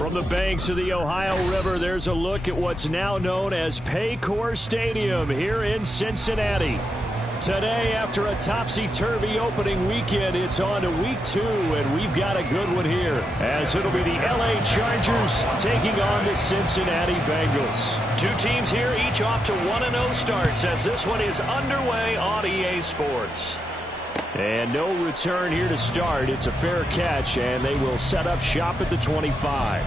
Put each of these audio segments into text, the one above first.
From the banks of the Ohio River, there's a look at what's now known as Paycor Stadium here in Cincinnati. Today, after a topsy-turvy opening weekend, it's on to week 2, and we've got a good one here, as it'll be the LA Chargers taking on the Cincinnati Bengals. Two teams here, each off to 1-0 starts, as this one is underway on EA Sports. And no return here to start. It's a fair catch, and they will set up shop at the 25.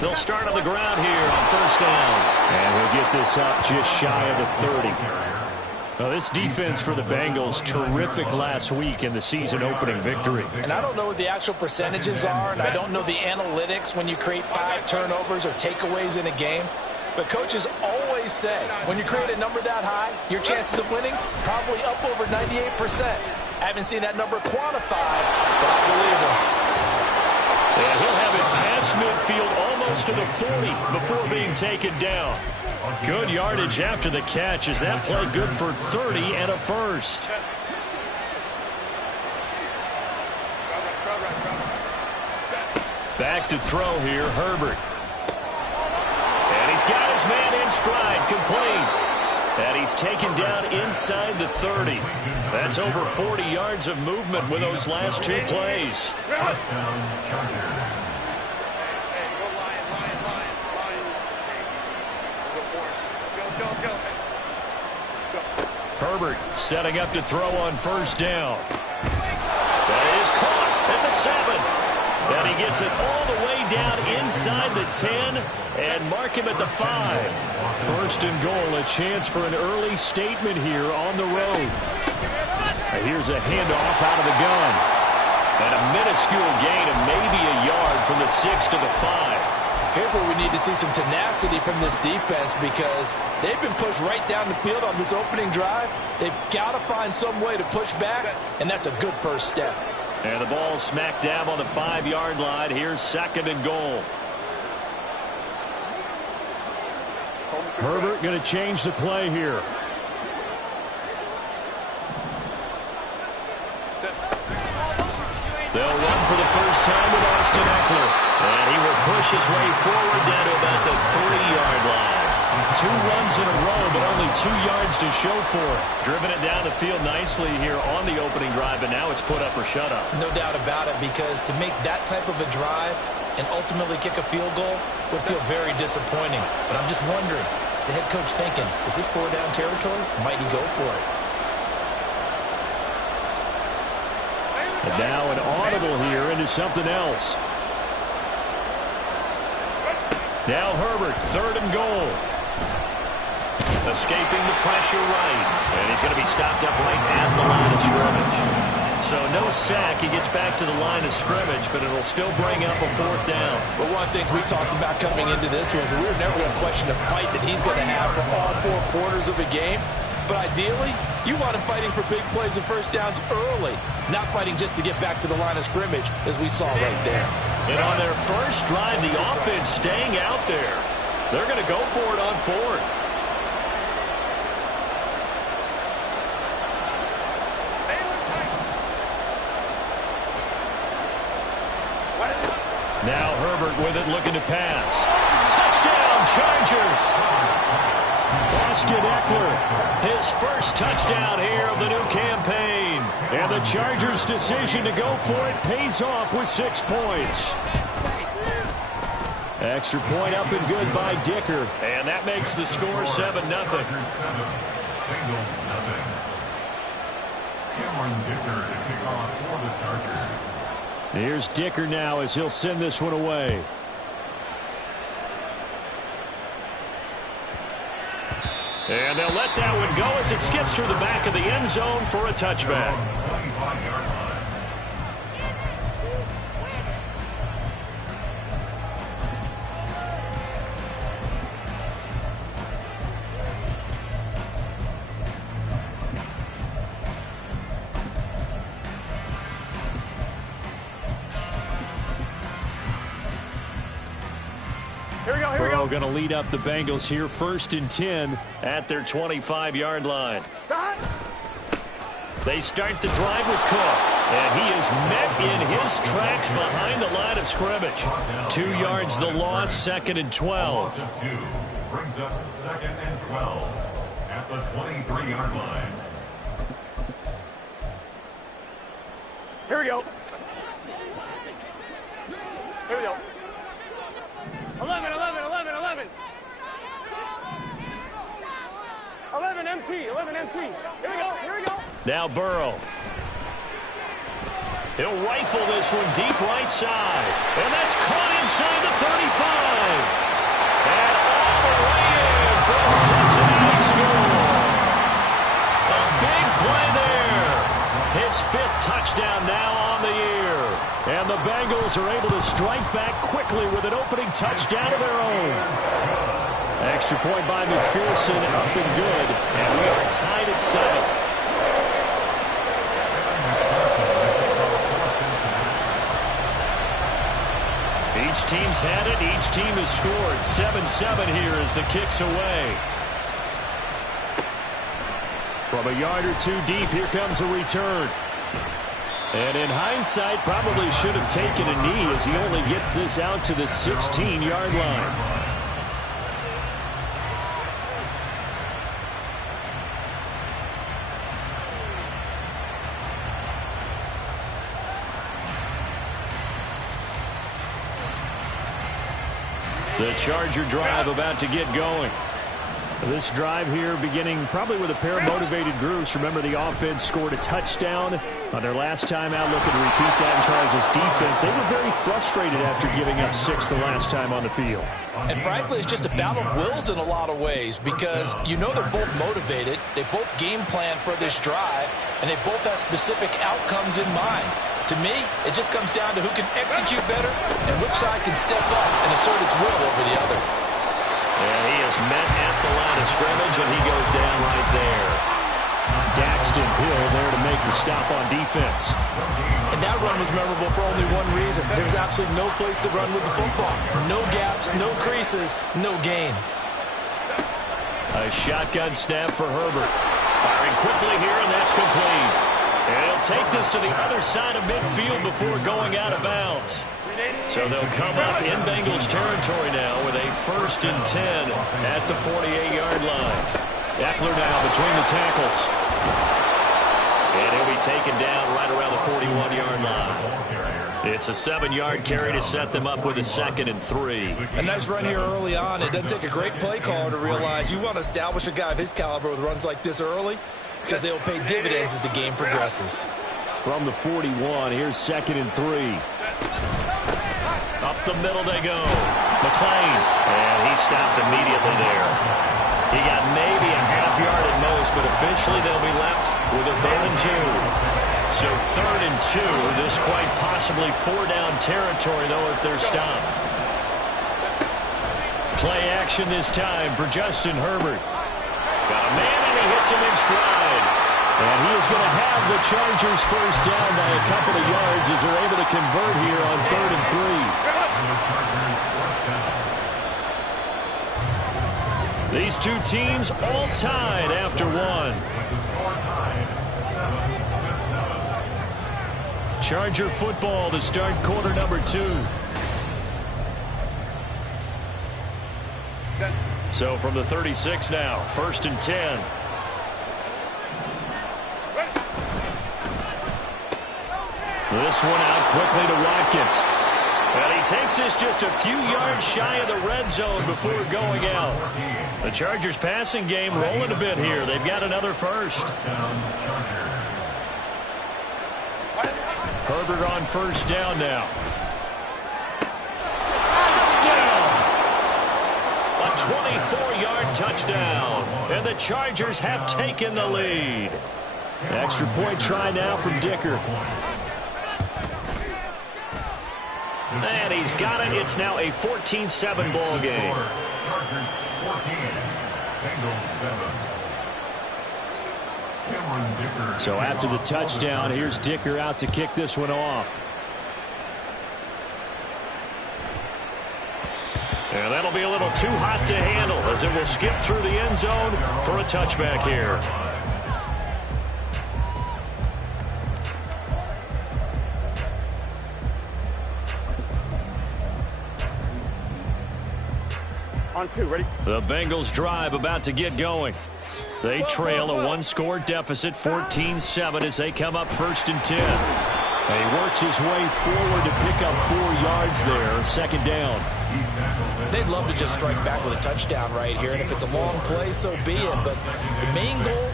They'll start on the ground here on first down. And he'll get this up just shy of the 30. Well, this defense for the Bengals, terrific last week in the season-opening victory. And I don't know what the actual percentages are, and I don't know the analytics when you create 5 turnovers or takeaways in a game. But coaches always say, when you create a number that high, your chances of winning probably up over 98%. I haven't seen that number quantified, but I believe him. And he'll have it past midfield almost to the 40 before being taken down. Good yardage after the catch as that play good for 30 and a first. Back to throw here, Herbert. And he's got his man in stride, complete. And he's taken down inside the 30. That's over 40 yards of movement with those last 2 plays. Herbert setting up to throw on first down. That is caught at the 7. And he gets it all the way down inside the 10 and mark him at the 5. First and goal, a chance for an early statement here on the road. And here's a handoff out of the gun. And a minuscule gain of maybe a yard from the 6 to the 5. Here's where we need to see some tenacity from this defense because they've been pushed right down the field on this opening drive. They've got to find some way to push back, and that's a good first step. And the ball smack dab on the 5-yard line. Here's second and goal. Herbert going to change the play here. They'll run for the first time with Austin Eckler. And he will push his way forward down to about the 3-yard line. 2 runs in a row, but only 2 yards to show for it. Driven it down the field nicely here on the opening drive, and now it's put up or shut up. No doubt about it, because to make that type of a drive and ultimately kick a field goal would feel very disappointing. But I'm just wondering, is the head coach thinking, is this 4-down territory? Might he go for it? And now an audible here into something else. Now Herbert, third and goal. Escaping the pressure right. And he's going to be stopped up right at the line of scrimmage. So no sack. He gets back to the line of scrimmage, but it'll still bring up a 4th down. Well, one of the things we talked about coming into this was we were never going to question the fight that he's going to have for all 4 quarters of the game. But ideally, you want him fighting for big plays and first downs early, not fighting just to get back to the line of scrimmage, as we saw right there. And on their first drive, the offense staying out there. They're going to go for it on 4th. Now Herbert with it, looking to pass. Touchdown, Chargers! Austin Eckler, his first touchdown here of the new campaign. And the Chargers' decision to go for it pays off with 6 points. Extra point up and good by Dicker. And that makes the score 7-0. Here's Dicker now as he'll send this one away. And they'll let that one go as it skips through the back of the end zone for a touchback. Burrow going to lead up the Bengals here, 1st and 10 at their 25-yard line. They start the drive with Cook, and he is met in his tracks behind the line of scrimmage. 2 yards the loss, 2nd and 12. Brings up 2nd and 12 at the 23-yard line. Here we go. 11, 11, 11, 11. 11 MT, 11 MT. Here we go. Now Burrow. He'll rifle this one deep right side. And that's caught inside the 35. And all the way in for a Cincinnati score. A big play there. His 5th touchdown now on the year. And the Bengals are able to strike back quickly with an opening touchdown of their own. Extra point by McPherson, up and good. And we are tied at 7. Each team's had it. Each team has scored. 7-7 here as the kick's away. From a yard or 2 deep, here comes a return. And in hindsight, probably should have taken a knee as he only gets this out to the 16-yard line. The Charger drive about to get going. This drive here beginning probably with a pair of motivated groups. Remember, the offense scored a touchdown on their last time out, looking to repeat that in Chargers defense. They were very frustrated after giving up 6 the last time on the field. And frankly, it's just a battle of wills in a lot of ways because you know they're both motivated. They both game plan for this drive, and they both have specific outcomes in mind. To me, it just comes down to who can execute better and which side can step up and assert its will over the other. And he is met at the line of scrimmage, and he goes down right there. Daxton Hill there to make the stop on defense. And that run was memorable for only one reason. There's absolutely no place to run with the football. No gaps, no creases, no gain. A shotgun snap for Herbert. Firing quickly here, and that's complete. And he'll take this to the other side of midfield before going out of bounds. So they'll come up in Bengals territory now with a 1st and 10 at the 48-yard line. Eckler now between the tackles. And he'll be taken down right around the 41-yard line. It's a 7-yard carry to set them up with a 2nd and 3. A nice run here early on. It doesn't take a great play caller to realize you want to establish a guy of his caliber with runs like this early because they will pay dividends as the game progresses. From the 41, here's 2nd and 3. Up the middle they go. McLean. And he stopped immediately there. He got maybe a half yard at most, but eventually they'll be left with a 3rd and 2. So 3rd and 2. This quite possibly 4-down territory, though, if they're stopped. Play action this time for Justin Herbert. Got a man, and he hits him in stride. And he is going to have the Chargers 1st down by a couple of yards as they're able to convert here on 3rd and 3. These two teams all tied after one. Charger football to start quarter number 2. So from the 36 now, 1st and 10. This one out quickly to Watkins. And he takes this just a few yards shy of the red zone before going out. The Chargers passing game rolling a bit here. They've got another 1st. Herbert on 1st down now. Touchdown! A 24-yard touchdown. And the Chargers have taken the lead. Extra point try now from Dicker. And he's got it. It's now a 14-7 ball game. Chargers 14, Bengals 7. So after the touchdown, here's Dicker out to kick this one off. And that'll be a little too hot to handle as it will skip through the end zone for a touchback here. On 2, ready? The Bengals drive about to get going. They trail a one-score deficit, 14-7, as they come up 1st and 10. And he works his way forward to pick up 4 yards there, 2nd down. They'd love to just strike back with a touchdown right here, and if it's a long play, so be it. But the main goal,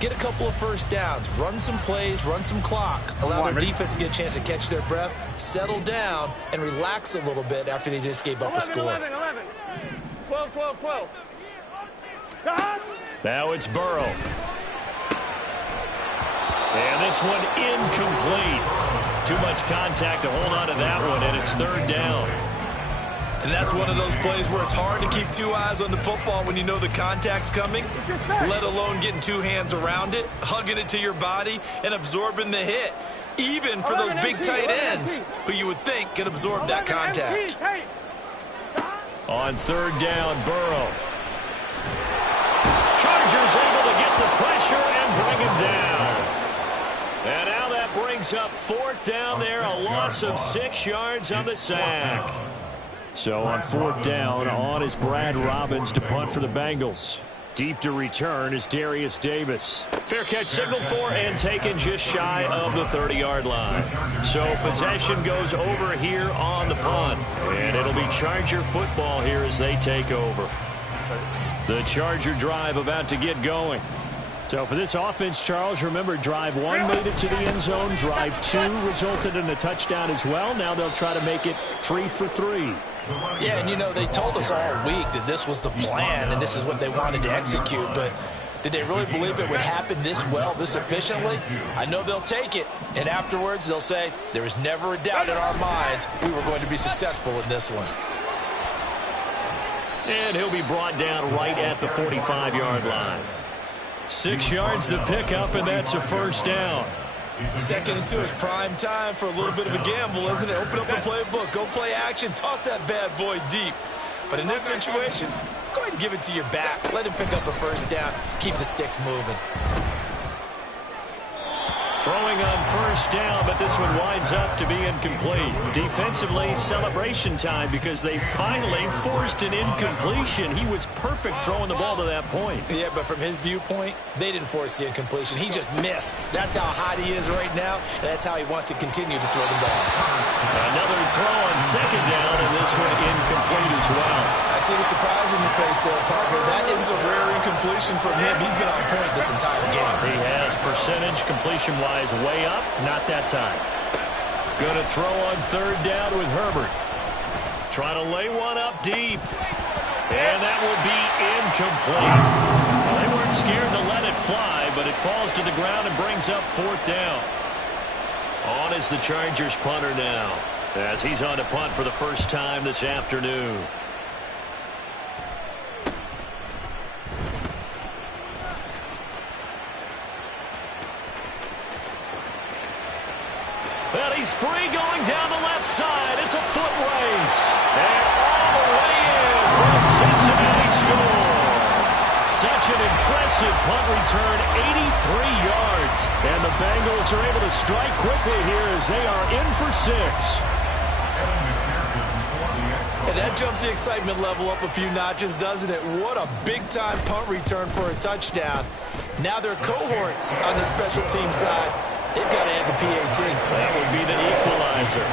get a couple of first downs, run some plays, run some clock, allow their defense to get a chance to catch their breath, settle down, and relax a little bit after they just gave up a score. 11. 12. Now it's Burrow. And this one incomplete. Too much contact to hold on to that one, and it's 3rd down. And that's one of those plays where it's hard to keep 2 eyes on the football when you know the contact's coming, let alone getting 2 hands around it, hugging it to your body, and absorbing the hit. Even for those big tight ends who you would think can absorb that contact. On 3rd down, Burrow. Chargers able to get the pressure and bring him down. And now that brings up 4th down there, a loss of 6 yards on the sack. So on 4th down, on is Brad Robbins to punt for the Bengals. Deep to return is Darius Davis. Fair catch signaled for and taken just shy of the 30-yard line. So possession goes over here on the punt. And it'll be Charger football here as they take over. The Charger drive about to get going. So for this offense, Charles, remember, drive 1 made it to the end zone. Drive 2 resulted in a touchdown as well. Now they'll try to make it 3 for 3. Yeah, and you know, they told us all week that this was the plan and this is what they wanted to execute, but did they really believe it would happen this well, this efficiently? I know they'll take it, and afterwards they'll say, there was never a doubt in our minds we were going to be successful in this one. And he'll be brought down right at the 45-yard line. 6 yards the pickup, and that's a 1st down. 2nd and 2 is prime time for a little bit of a gamble, isn't it? Open up the playbook, go play action, toss that bad boy deep. But in this situation, go ahead and give it to your back. Let him pick up a 1st down, keep the sticks moving. Throwing on 1st down, but this one winds up to be incomplete. Defensively, celebration time because they finally forced an incompletion. He was perfect throwing the ball to that point. Yeah, but from his viewpoint, they didn't force the incompletion. He just missed. That's how hot he is right now, and that's how he wants to continue to throw the ball. Another throw on 2nd down, and this one incomplete as well. I see the surprise in your face there, partner. That is a rare incompletion from him. He's been on point this entire game. He has percentage completion-wise way up, not that time. Going to throw on 3rd down with Herbert. Trying to lay one up deep. And that will be incomplete. Well, they weren't scared to let it fly, but it falls to the ground and brings up 4th down. On is the Chargers punter now, as he's on to punt for the first time this afternoon. And he's free going down the left side. It's a foot race. And all the way in for a Cincinnati score. Such an impressive punt return, 83 yards. And the Bengals are able to strike quickly here as they are in for 6. And that jumps the excitement level up a few notches, doesn't it? What a big-time punt return for a touchdown. Now their cohorts on the special team side, they've got to add the PAT. That would be the equalizer.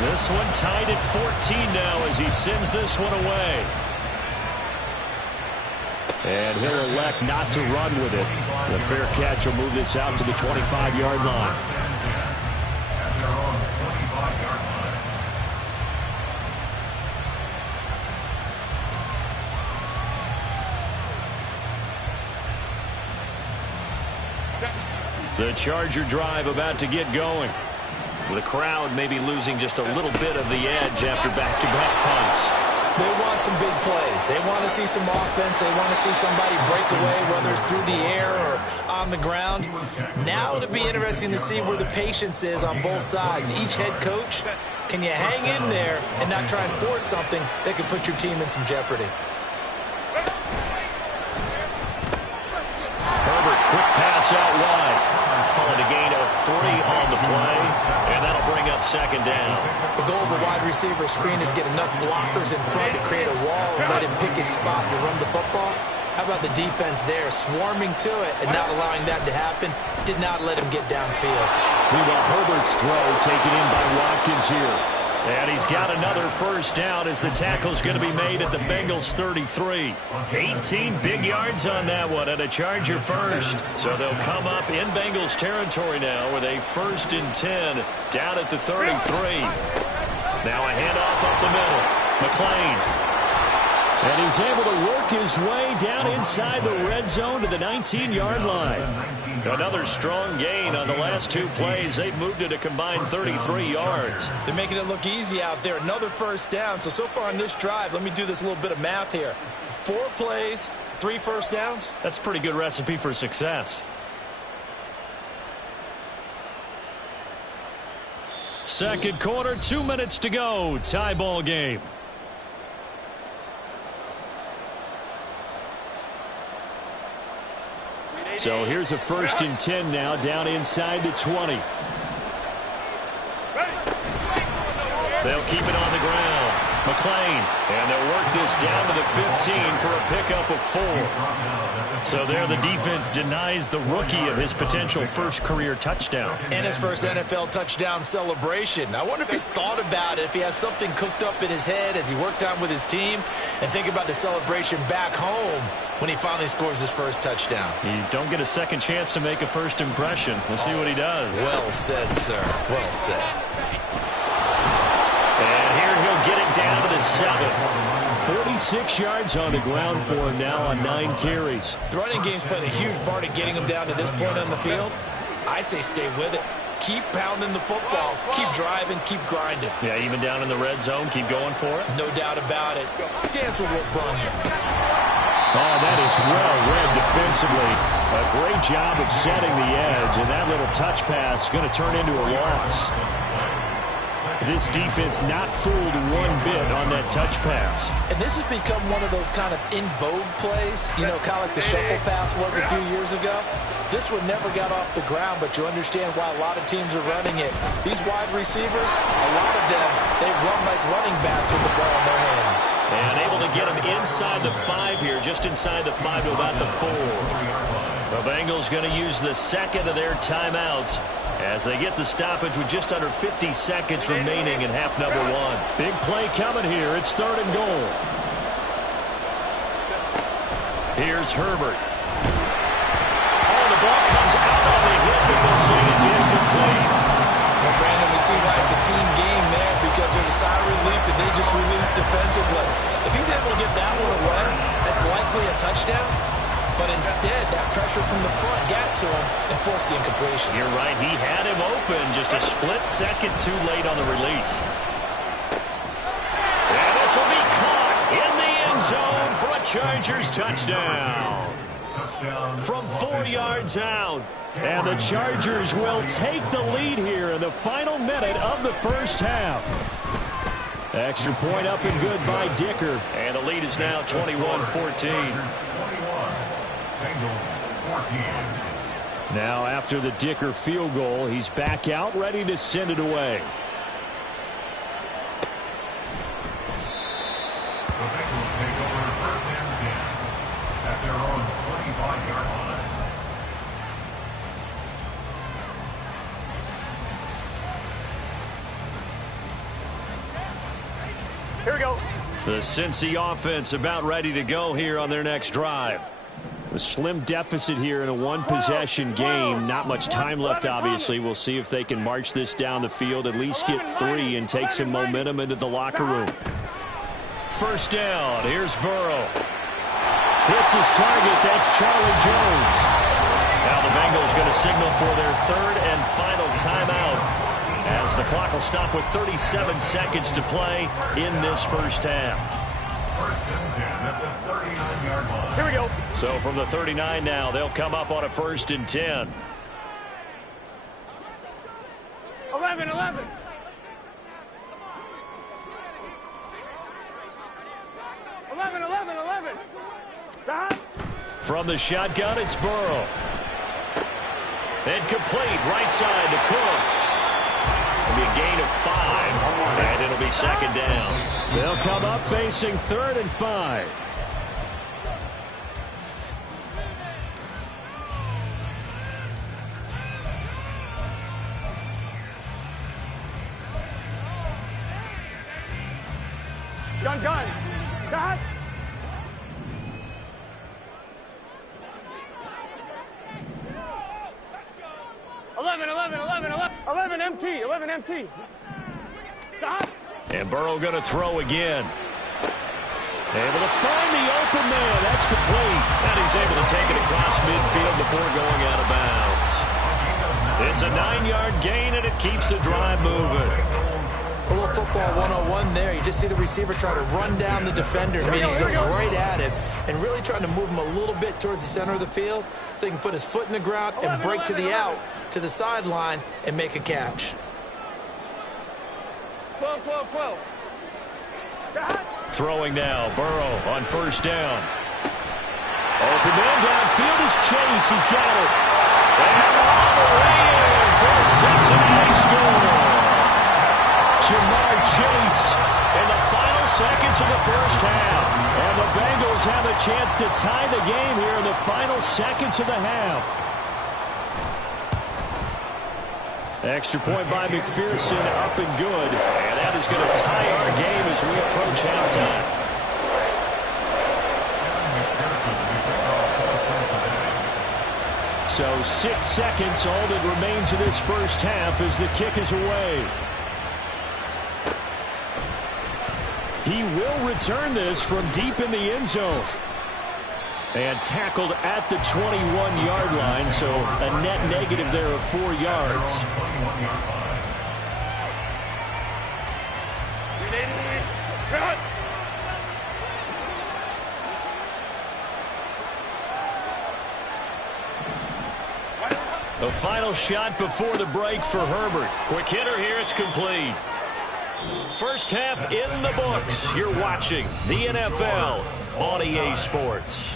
This one tied at 14 now as he sends this one away. And he'll elect not to run with it. The fair catch will move this out to the 25-yard line. The Charger drive about to get going. The crowd maybe losing just a little bit of the edge after back-to-back punts. They want some big plays. They want to see some offense. They want to see somebody break away, whether it's through the air or on the ground. Now it'll be interesting to see where the patience is on both sides. Each head coach, can you hang in there and not try and force something that could put your team in some jeopardy? Herbert, quick pass out wide. Calling a gain of 3 on the play, and that'll bring up second down. The goal of a wide receiver screen is get enough blockers in front to create a wall and let him pick his spot to run the football. How about the defense there, swarming to it and not allowing that to happen? Did not let him get downfield. Meanwhile, Herbert's throw taken in by Watkins here. And he's got another first down as the tackle's going to be made at the Bengals 33. 18 big yards on that one and a Charger first. So they'll come up in Bengals territory now with a 1st and 10 down at the 33. Now a handoff up the middle. McLean. And he's able to work his way down inside the red zone to the 19-yard line. Another strong gain on the last 2 plays. They've moved it a combined 33 yards. They're making it look easy out there. Another first down. So far on this drive, let me do this little bit of math here. 4 plays, 3 first downs. That's a pretty good recipe for success. Second quarter, 2 minutes to go. Tie ball game. So here's a 1st and 10 now down inside the 20. They'll keep it on the ground. McLean, and they'll work this down to the 15 for a pickup of 4. So there the defense denies the rookie of his potential first career touchdown. And his first NFL touchdown celebration. I wonder if he's thought about it, if he has something cooked up in his head as he worked on with his team, and think about the celebration back home when he finally scores his first touchdown. You don't get a second chance to make a first impression. We'll see what he does. Well said, sir. Well said. And here he'll get it down to the 7. 46 yards on the ground for him now on 9 carries. The running game's played a huge part in getting him down to this point on the field. I say stay with it. Keep pounding the football. Keep driving. Keep grinding. Yeah, even down in the red zone, keep going for it. No doubt about it. Dance with what brung you. Oh, that is well read defensively. A great job of setting the edge, and that little touch pass is going to turn into a loss. This defense not fooled one bit on that touch pass. And this has become one of those kind of in vogue plays, you know, kind of like the shuffle pass was a few years ago. This one never got off the ground, but you understand why a lot of teams are running it. These wide receivers, a lot of them, they've run like running backs with the ball in their hands. And able to get them inside the 5 here, just inside the 5 to about the 4. The Bengals going to use the second of their timeouts as they get the stoppage with just under 50 seconds remaining in half number 1. Big play coming here. It's 3rd and goal. Here's Herbert. Oh, the ball comes out on the hit, but they'll say it's incomplete. Well, Brandon, we see why it's a team game there because there's a sigh of relief that they just released defensively. If he's able to get that one away, that's likely a touchdown. But instead, that pressure from the front got to him and forced the incompletion. You're right. He had him open just a split second too late on the release. And this will be caught in the end zone for a Chargers touchdown. From 4 yards out. And the Chargers will take the lead here in the final minute of the first half. Extra point up and good by Dicker. And the lead is now 21-14. Now after the Dicker field goal, he's back out ready to send it away. The Bengals take over 1st and 10 at their own 25-yard line. Here we go. The Cincy offense about ready to go here on their next drive. A slim deficit here in a one-possession game. Not much time left, obviously. We'll see if they can march this down the field, at least get 3 and take some momentum into the locker room. First down. Here's Burrow. Hits his target. That's Charlie Jones. Now the Bengals going to signal for their 3rd and final timeout as the clock will stop with 37 seconds to play in this first half. First and 10 at the 39-yard line. Here we go. So from the 39 now, they'll come up on a 1st and 10. 11, 11. 11. Stop. From the shotgun, it's Burrow. And complete, right side to Cook. It'll be a gain of 5, and it'll be 2nd down. They'll come up facing 3rd and 5. Gun. Stop. 11 MT. Stop. And Burrow going to throw again. Able to find the open man. That's complete. And he's able to take it across midfield before going out of bounds. It's a 9-yard gain, and it keeps the drive moving. A little football 101 there. You just see the receiver trying to run down the defender, meaning he goes right at him and really trying to move him a little bit towards the center of the field so he can put his foot in the ground and break to the out, to the sideline, and make a catch. 12. Throwing now, Burrow on 1st down. Open man downfield is Chase. He's got it. And all the way in for a Cincinnati score. Jamar Chase in the final seconds of the 1st half. And the Bengals have a chance to tie the game here in the final seconds of the half. Extra point by McPherson, up and good. And that is going to tie our game as we approach halftime. So 6 seconds, all that remains of this 1st half as the kick is away. He will return this from deep in the end zone. And tackled at the 21-yard line, so a net negative there of 4 yards. The final shot before the break for Herbert. Quick hitter here, it's complete. 1st half in the books. You're watching the NFL on EA Sports.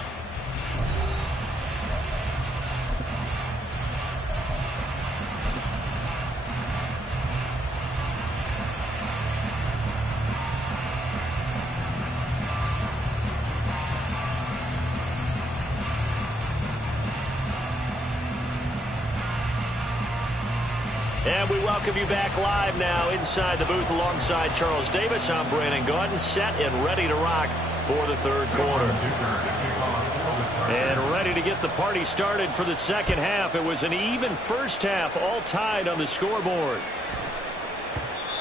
And we welcome you back live now inside the booth alongside Charles Davis. I'm Brandon Gaudin, set and ready to rock for the 3rd quarter. And ready to get the party started for the 2nd half. It was an even 1st half, all tied on the scoreboard.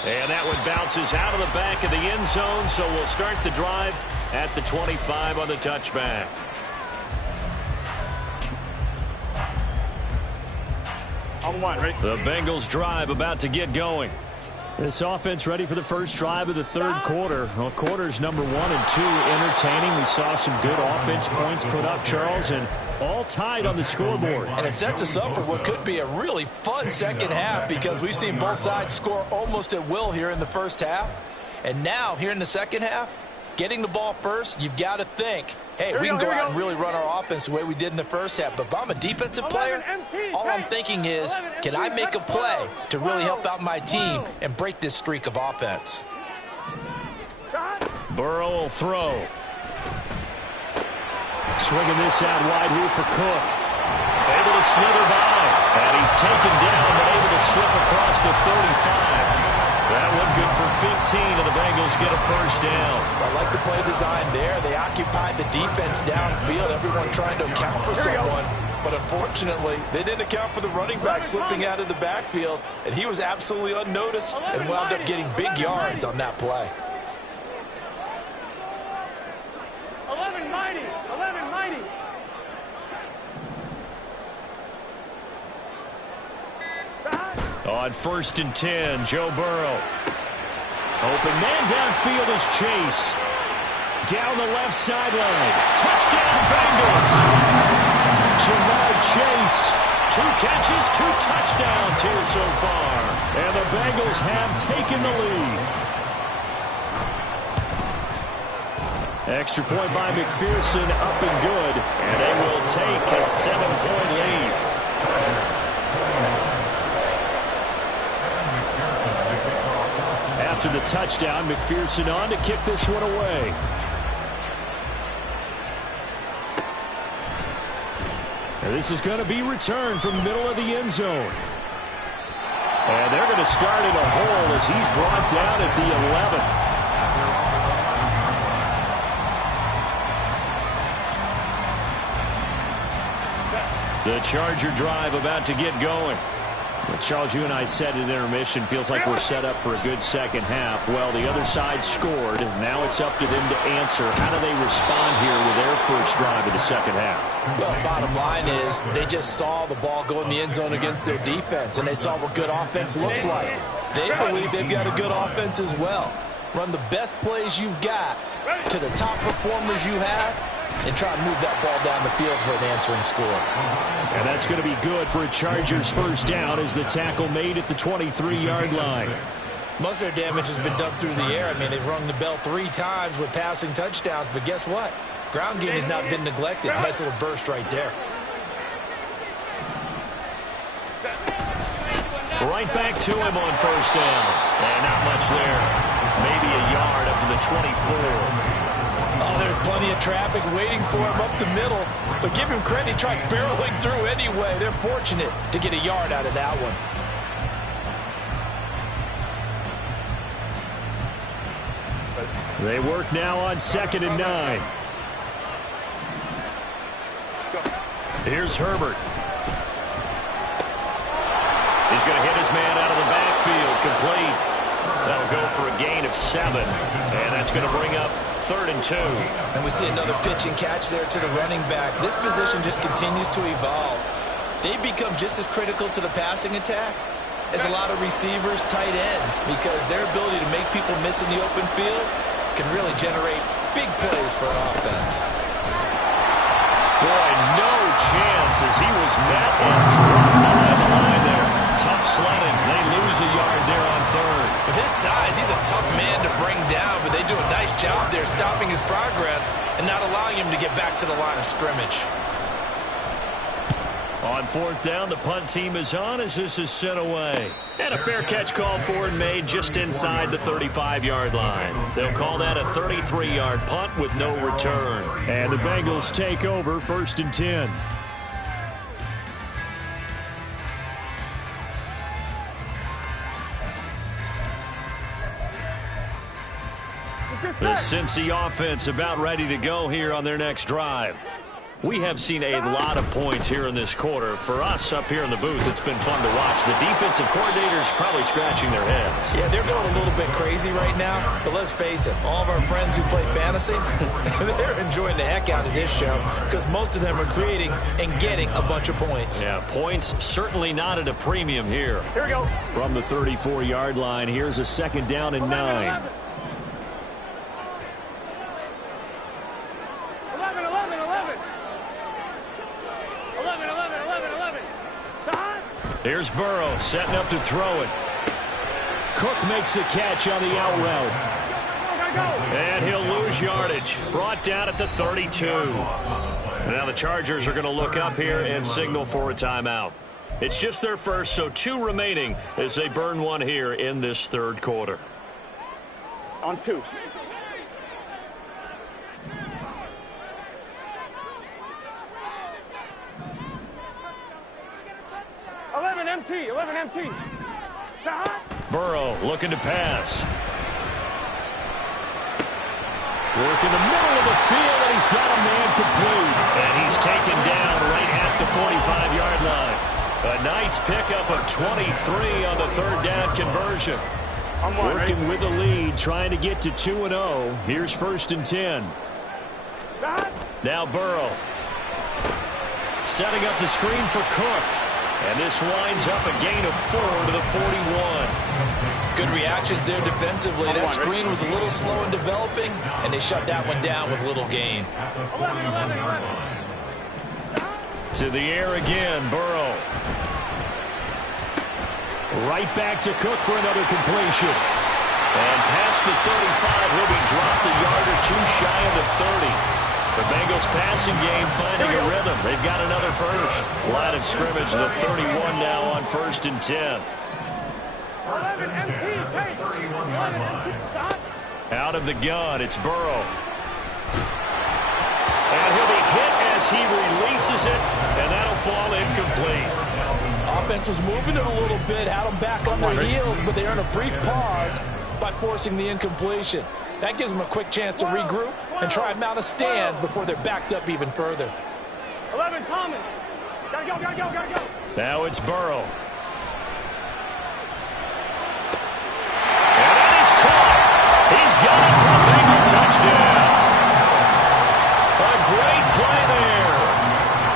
And that one bounces out of the back of the end zone, so we'll start the drive at the 25 on the touchback. The Bengals drive about to get going. This offense ready for the first drive of the 3rd quarter. Well, quarters number 1 and 2 entertaining. We saw some good offense points put up, Charles, and all tied on the scoreboard. And it sets us up for what could be a really fun 2nd half because we've seen both sides score almost at will here in the 1st half. And now, here in the 2nd half, getting the ball first, you've got to think, hey, we can go out and really run our offense the way we did in the 1st half. But if I'm a defensive player, all I'm thinking is, can I make a play to really help out my team and break this streak of offense? Burrow will throw. Swinging this out wide here for Cook. Able to slither by. And he's taken down, but able to slip across the 35. That one good for 15, and the Bengals get a 1st down. I like the play design there. They occupied the defense downfield, everyone trying to account for someone. But unfortunately, they didn't account for the running back slipping out of the backfield, and he was absolutely unnoticed and wound up getting big yards on that play. 11 mighty. On 1st and 10, Joe Burrow. Open man downfield is Chase. down the left sideline. Touchdown, Bengals. Jamar Chase. 2 catches, 2 touchdowns here so far. And the Bengals have taken the lead. Extra point by McPherson, up and good. And they will take a 7-point lead. After the touchdown, McPherson on to kick this one away. And this is going to be returned from the middle of the end zone. And they're going to start in a hole as he's brought down at the 11. The Charger drive about to get going. Well, Charles, you and I said at intermission, feels like we're set up for a good second half. Well, the other side scored. Now it's up to them to answer. How do they respond here with their first drive of the second half? Well, bottom line is they just saw the ball go in the end zone against their defense, and they saw what good offense looks like. They believe they've got a good offense as well. Run the best plays you've got to the top performers you have, and try to move that ball down the field for an answering score. And that's going to be good for a Chargers first down as the tackle made at the 23-yard line. Most of their damage has been done through the air. I mean, they've rung the bell 3 times with passing touchdowns, but guess what? Ground game has not been neglected. Nice little burst right there. Right back to him on first down. And not much there. Maybe a yard up to the 24. Oh, there's plenty of traffic waiting for him up the middle. But give him credit, he tried barreling through anyway. They're fortunate to get a yard out of that one. They work now on 2nd and 9. Here's Herbert. He's going to hit his man out of the backfield. Complete. That'll go for a gain of 7. And that's going to bring up 3rd and 2. And we see another pitch and catch there to the running back. This position just continues to evolve. They become just as critical to the passing attack as a lot of receivers, tight ends, because their ability to make people miss in the open field can really generate big plays for an offense. Boy, no chance as he was met and dropped behind the line there. Tough sledding. They lose a yard there on 3rd. With his size, he's a tough man to bring down, but they do a nice job there stopping his progress and not allowing him to get back to the line of scrimmage. On 4th down, the punt team is on as this is sent away. And a fair catch called for and made just inside the 35-yard line. They'll call that a 33-yard punt with no return. And the Bengals take over 1st and 10. The Cincy offense about ready to go here on their next drive. We have seen a lot of points here in this quarter. For us up here in the booth, it's been fun to watch. The defensive coordinators probably scratching their heads. Yeah, they're going a little bit crazy right now. But let's face it, all of our friends who play fantasy, they're enjoying the heck out of this show because most of them are creating and getting a bunch of points. Yeah, points certainly not at a premium here. Here we go. From the 34-yard line, here's a 2nd down and 9. 11. Here's Burrow setting up to throw it. Cook makes the catch on the out route. And he'll lose yardage. Brought down at the 32. Now the Chargers are going to look up here and signal for a timeout. It's just their first, so 2 remaining as they burn one here in this 3rd quarter. On 2. Eleven empty. Burrow looking to pass. Work in the middle of the field, and he's got a man complete. And he's taken down right at the 45-yard line. A nice pickup of 23 on the 3rd down conversion. Working with the lead, trying to get to 2-0. Here's 1st and 10. Now Burrow. Setting up the screen for Cook. And this winds up a gain of 4 to the 41. Good reactions there defensively. That screen was a little slow in developing, and they shut that one down with little gain. To the air again, Burrow. Right back to Cook for another completion. And past the 35, he'll be dropped a yard or two shy of the 30. The Bengals passing game finding a rhythm. They've got another first. Line of scrimmage, the 31 now on 1st and 10. Out of the gun, it's Burrow. And he'll be hit as he releases it, and that'll fall incomplete. Offense was moving it a little bit, had them back on their heels, but they earned a brief pause by forcing the incompletion. That gives them a quick chance to regroup and try and mount a stand before they're backed up even further. 11, Thomas. Gotta go, gotta go, gotta go. Now it's Burrow. And that is caught. He's got it for a Bengal touchdown. A great play there.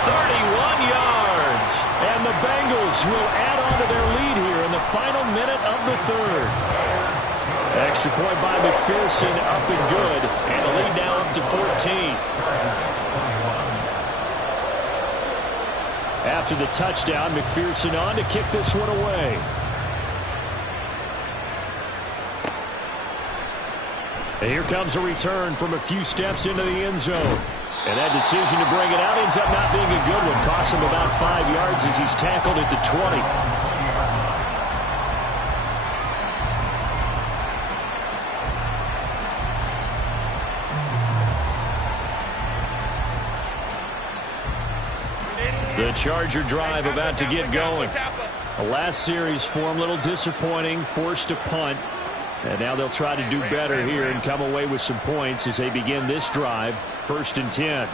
31 yards. And the Bengals will add on to their lead here in the final minute of the third. Extra point by McPherson, up and good. And the lead now up to 14. After the touchdown, McPherson on to kick this one away. And here comes a return from a few steps into the end zone. And that decision to bring it out ends up not being a good one. Costs him about 5 yards as he's tackled at the 20. The Charger drive about to get going. The last series for him, a little disappointing, forced to punt. And now they'll try to do better here and come away with some points as they begin this drive. 1st and 10.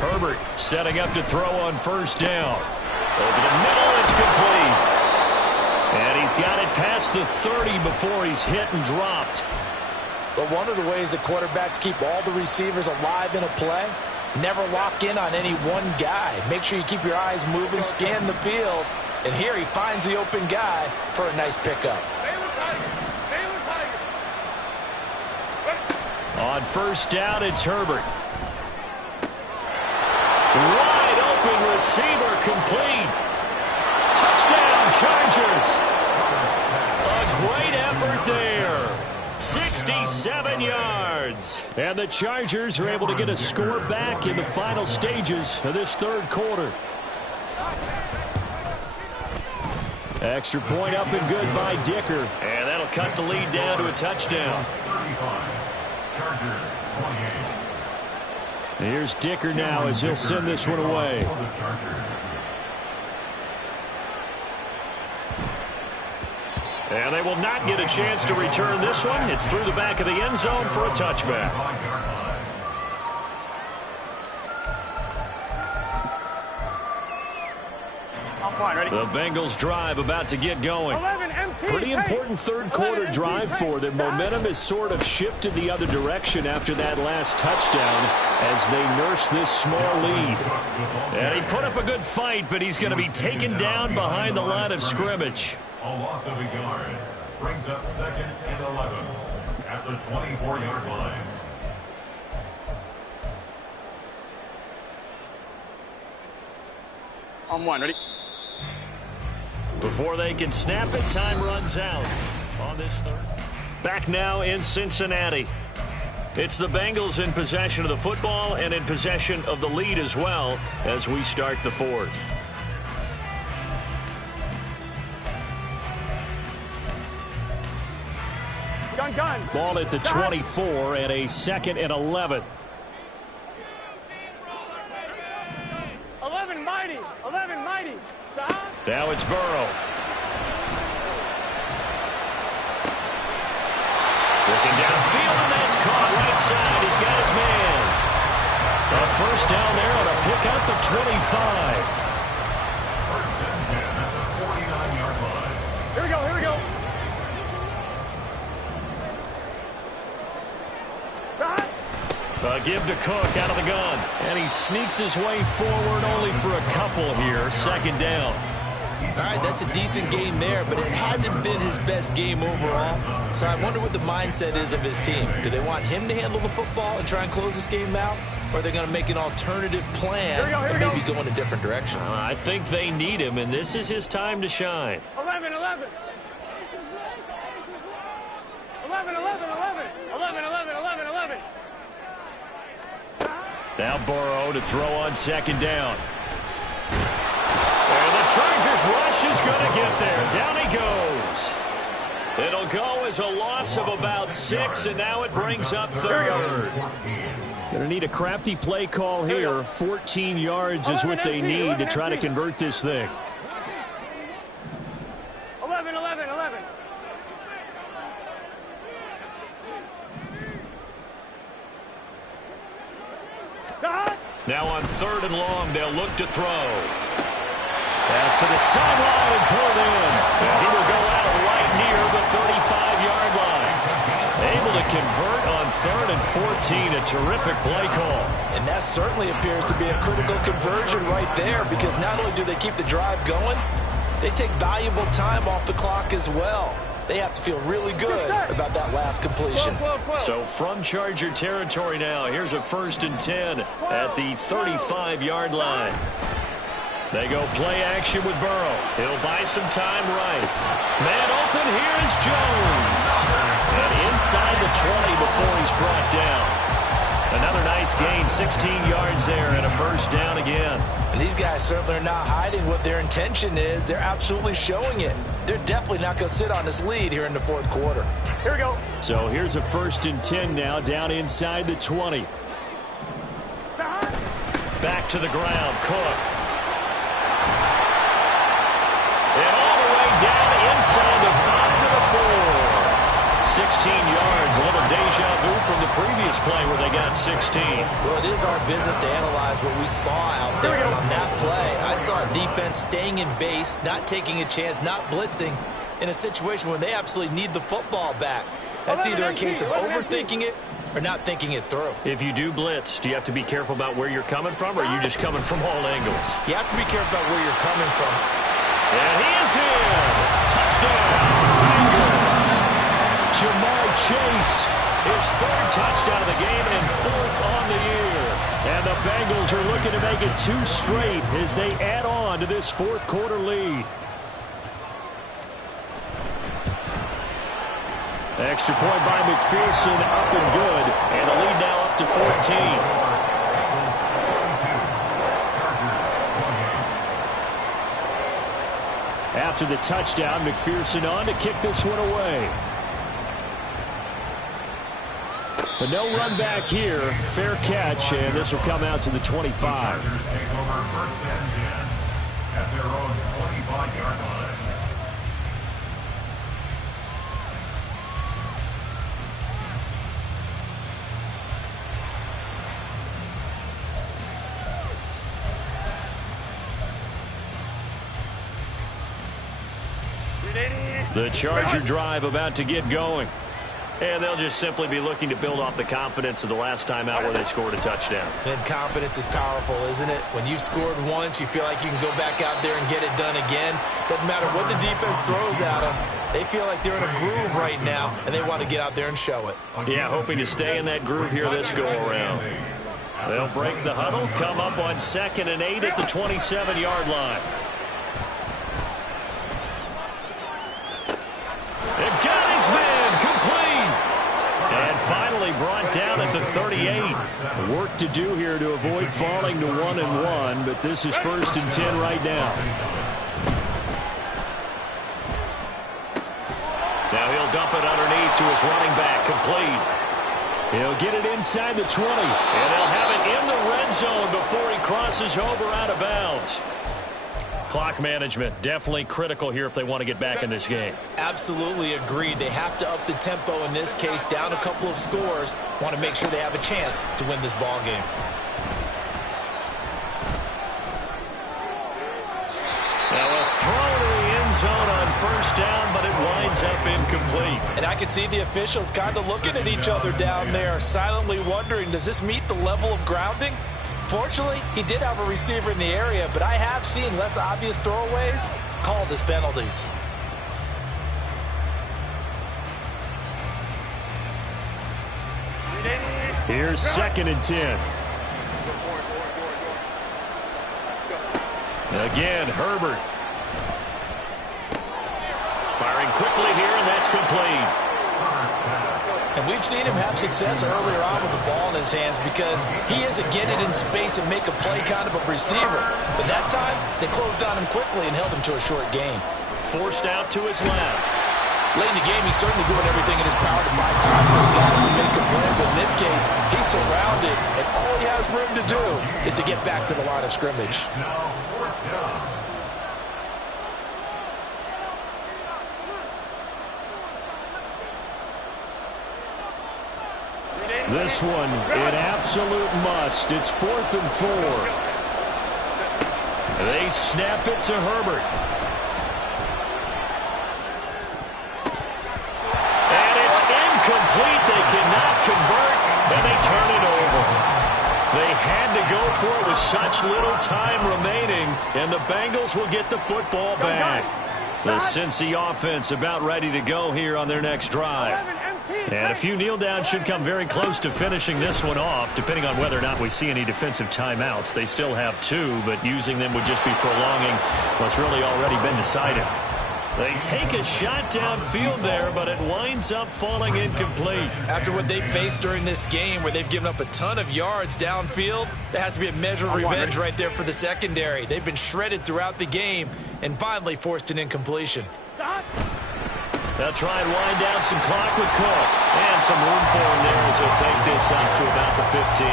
Herbert setting up to throw on 1st down. Over the middle, it's complete. And he's got it past the 30 before he's hit and dropped. But one of the ways that quarterbacks keep all the receivers alive in a play, never lock in on any one guy. Make sure you keep your eyes moving, scan the field. And here he finds the open guy for a nice pickup. On 1st down, it's Herbert. Wide open receiver, complete. Touchdown, Chargers. A great effort there. 67 yards. And the Chargers are able to get a score back in the final stages of this third quarter. Extra point up and good by Dicker. And that'll cut the lead down to a touchdown. Here's Dicker now as he'll send this one away. And they will not get a chance to return this one. It's through the back of the end zone for a touchback. The Bengals drive about to get going. Pretty important third quarter drive for them. Momentum has sort of shifted the other direction after that last touchdown as they nurse this small lead. And he put up a good fight, but he's going to be taken down behind the line of scrimmage. A loss of a yard brings up 2nd and 11 at the 24-yard line. On 1, ready? Before they can snap it, time runs out on this third. Back now in Cincinnati. It's the Bengals in possession of the football and in possession of the lead as well as we start the fourth. Gun. Ball at the 24 and a 2nd and 11. 11 mighty. Now it's Burrow. Looking downfield, and that's caught right side. He's got his man. A 1st down there on a pickup at 25. 1st and 10 at the 49-yard line. Here we go. Give to Cook out of the gun. And he sneaks his way forward only for a couple here. 2nd down. All right, that's a decent game there, but it hasn't been his best game overall. So I wonder what the mindset is of his team. Do they want him to handle the football and try and close this game out? Or are they going to make an alternative plan and maybe go in a different direction? I think they need him, and this is his time to shine. 11, 11. 11, 11, 11. 11, 11, 11, 11. Now Burrow to throw on second down. And the Chargers rush is going to get there. Down he goes. It'll go as a loss of about 6, and now it brings up third. Going to need a crafty play call here. 14 yards is what they need to try to convert this thing. 11, 11, 11. Now on third and long, they'll look to throw. Pass to the sideline and pulled in. And he will go out right near the 35-yard line. Able to convert on third and 14. A terrific play call. And that certainly appears to be a critical conversion right there, because not only do they keep the drive going, they take valuable time off the clock as well. They have to feel really good about that last completion. So from Charger territory now, here's a 1st and 10 at the 35-yard line. They go play action with Burrow. He'll buy some time right. Man open, here is Jones. And inside the 20 before he's brought down. Another nice gain, 16 yards there, and a 1st down again. And these guys certainly are not hiding what their intention is. They're absolutely showing it. They're definitely not going to sit on this lead here in the 4th quarter. Here we go. So here's a 1st and 10 now, down inside the 20. Back to the ground, Cook. And all the way down inside the 5 to the 4. 16 yards, a little deja vu from the previous play where they got 16. Well, it is our business to analyze what we saw out there. And on that play, I saw a defense staying in base, not taking a chance, not blitzing in a situation when they absolutely need the football back. That's either a case of overthinking it or not thinking it through. If you do blitz, do you have to be careful about where you're coming from, or are you just coming from all angles? You have to be careful about where you're coming from. And he is in. Touchdown, Bengals. Jamar Chase, his 3rd touchdown of the game and 4th on the year. And the Bengals are looking to make it 2 straight as they add on to this 4th quarter lead. Extra point by McPherson, up and good. And the lead now up to 14. After the touchdown, McPherson on to kick this one away. But no run back here. Fair catch, and this will come out to the 25. Chargers take over 1st and 10 at their own 25-yard line. The Charger drive about to get going. And they'll just simply be looking to build off the confidence of the last time out where they scored a touchdown. And confidence is powerful, isn't it? When you've scored once, you feel like you can go back out there and get it done again. Doesn't matter what the defense throws at them. They feel like they're in a groove right now, and they want to get out there and show it. Yeah, hoping to stay in that groove here this go-around. They'll break the huddle, come up on 2nd and 8 at the 27-yard line. They've got his man, complete. And finally brought down at the 38. Work to do here to avoid falling to 1-1, but this is 1st and 10 right now. Now he'll dump it underneath to his running back, complete. He'll get it inside the 20, and they'll have it in the red zone before he crosses over out of bounds. Clock management, definitely critical here if they want to get back in this game. Absolutely agreed. They have to up the tempo in this case, down a couple of scores. Want to make sure they have a chance to win this ball game. Now a throw to the end zone on 1st down, but it winds up incomplete. And I can see the officials kind of looking at each other down there, silently wondering, does this meet the level of grounding? Fortunately, he did have a receiver in the area, but I have seen less obvious throwaways. called as penalties. Here's 2nd and 10. Again, Herbert. Firing quickly here, and that's complete. And we've seen him have success earlier on with the ball in his hands because he is a get it in space and make a play kind of a receiver. But that time, they closed on him quickly and held him to a short gain. Forced out to his left. Late in the game, he's certainly doing everything in his power to buy time for his guys to make a play. But in this case, he's surrounded, and all he has room to do is to get back to the line of scrimmage. Now, 4th down. This one, an absolute must. It's 4th and 4. They snap it to Herbert. And it's incomplete. They cannot convert, and they turn it over. They had to go for it with such little time remaining, and the Bengals will get the football back. The Cincy offense about ready to go here on their next drive. And a few kneel downs should come very close to finishing this one off, depending on whether or not we see any defensive timeouts. They still have 2, but using them would just be prolonging what's really already been decided. They take a shot downfield there, but it winds up falling incomplete. After what they've faced during this game where they've given up a ton of yards downfield, there has to be a measure of revenge right there for the secondary. They've been shredded throughout the game and finally forced an incompletion. They'll try and wind down some clock with Cook. And some room for him there as he'll take this out to about the 15.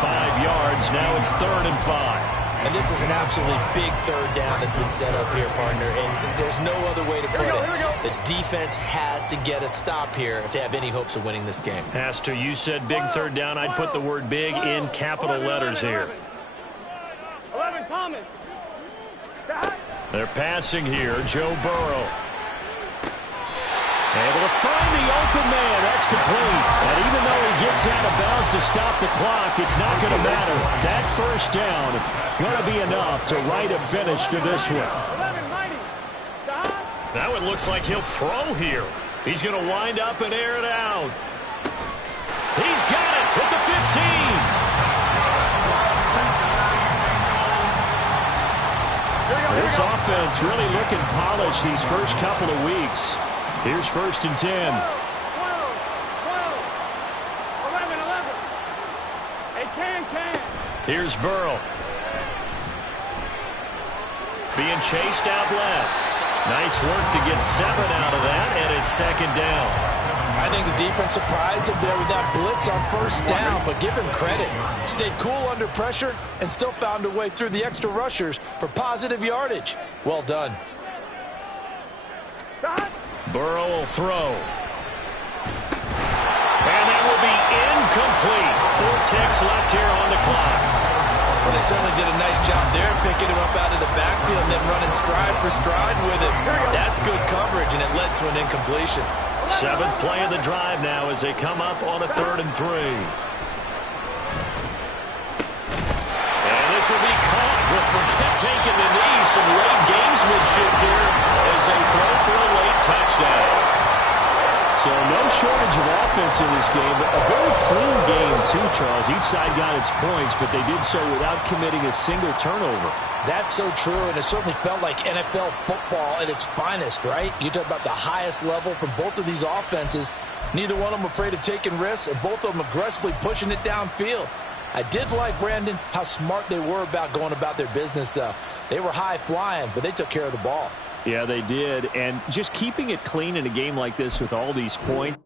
5 yards. Now it's 3rd and 5. And this is an absolutely big 3rd down that's been set up here, partner. And there's no other way to put it. The defense has to get a stop here if they have any hopes of winning this game. Has to. You said big 3rd down. I'd put the word big in capital letters here. 11, Thomas. They're passing here. Joe Burrow. Able to find the open man. That's complete. And even though he gets out of bounds to stop the clock, it's not going to matter. That 1st down going to be enough to write a finish to this one. That one looks like he'll throw here. He's going to wind up and air it out. He's got it at the 15. This offense really looking polished these first couple of weeks. Here's 1st and 10. 12, 11. Hey, can. Here's Burrow. Being chased out left. Nice work to get 7 out of that, and it's 2nd down. I think the defense surprised him there with that blitz on 1st down, but give him credit. Stayed cool under pressure and still found a way through the extra rushers for positive yardage. Well done. Burrow will throw. And that will be incomplete. 4 ticks left here on the clock. Well, they certainly did a nice job there, picking him up out of the backfield and then running stride for stride with it. That's good coverage, and it led to an incompletion. 7th play of the drive now as they come up on a 3rd and 3. And this will be caught. We'll forget taking the knee. Some late gamesmanship here as they throw for a late touchdown. So no shortage of offense in this game, but a very clean game too, Charles. Each side got its points, but they did so without committing a single turnover. That's so true, and it certainly felt like NFL football at its finest, right? You talk about the highest level from both of these offenses. Neither one of them afraid of taking risks, and both of them aggressively pushing it downfield. I did like, Brandon, how smart they were about going about their business, though. They were high-flying, but they took care of the ball. Yeah, they did. And just keeping it clean in a game like this with all these points,